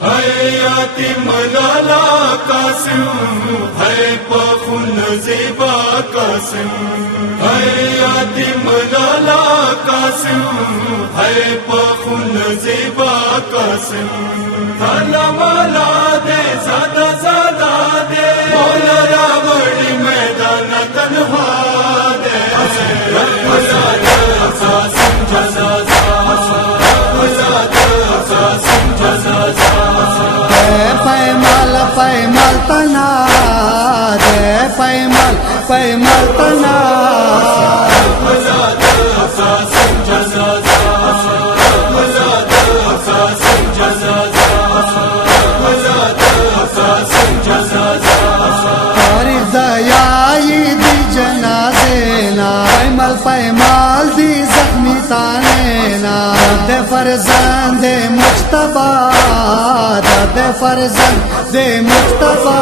यातिम लाला कासिम है पखुन ज़ेबा कासिम, है यातिम लाला कासिम है पखुन ज़ेबा कासिम। थाना माला दे ज़ादा ज़ादा दे मौला रावड़ी मैदान तन्हा दे कासिम जज़ा पैमाल पैमाल तना दे पैमाल पैमाल तना तारीख दयाई दी जनाजे ना पैमाल पैमाल दी जख्मी ताने ना दे फरज़ंद मुज्तबा दे फरज़ंद दे मुज्तबा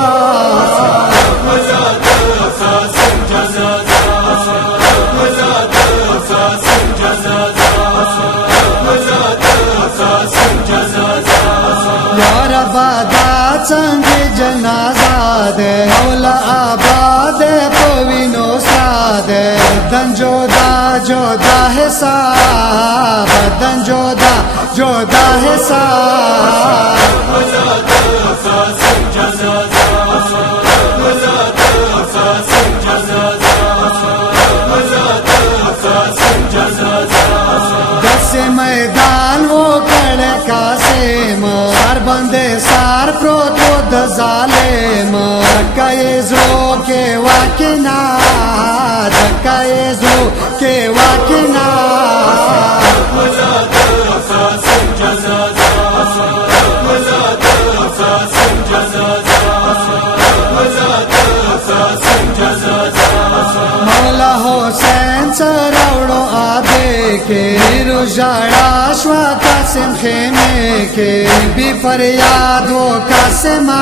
यार बादा चंगे जनाजा दे मौला आबाद पविनो सादे जोदा जोदा है साब बदन जोदा जोदा है साब दसे मैदान वो कड़े कासेम सार बंदे सार प्रोतो दजालेम कयेजो के वाकिना कयेजो के वाकिना मौला हुसैन चरावड़ो आबे के रुजाड़ा श्वा कासिम खेमे के भी फरियाद वो कासिमा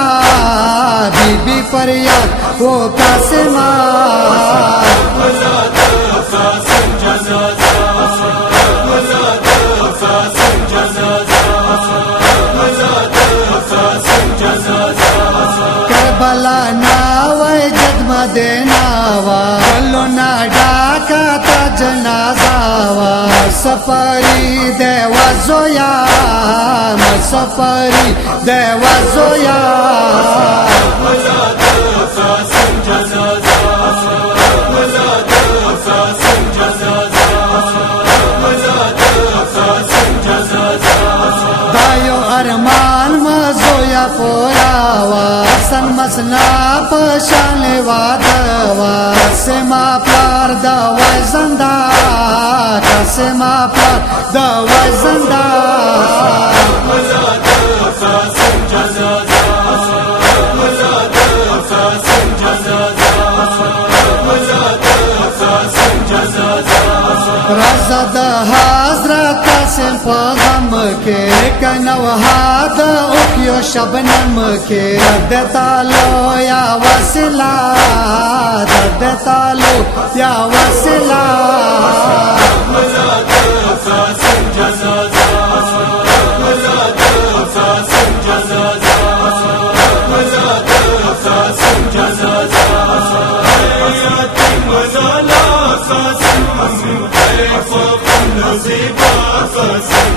भी फरियाद वो कासिमा करबला नावे जदमा देनावा कल्लो ना डाका ता जनाजावा सफरी देवा जोया सफरी देवा जोया दायो अरमान मजोया पोरावा सन मसना पशाने वादवा से मा प्यार दवा जिंदा से मा प्यार दवा जिंदा रज़द हज़रत कासिम पैगम के कनवहाद उखियो शबनम के दतालो या वसिला दतालो या वसिला ज़ेबा कासिम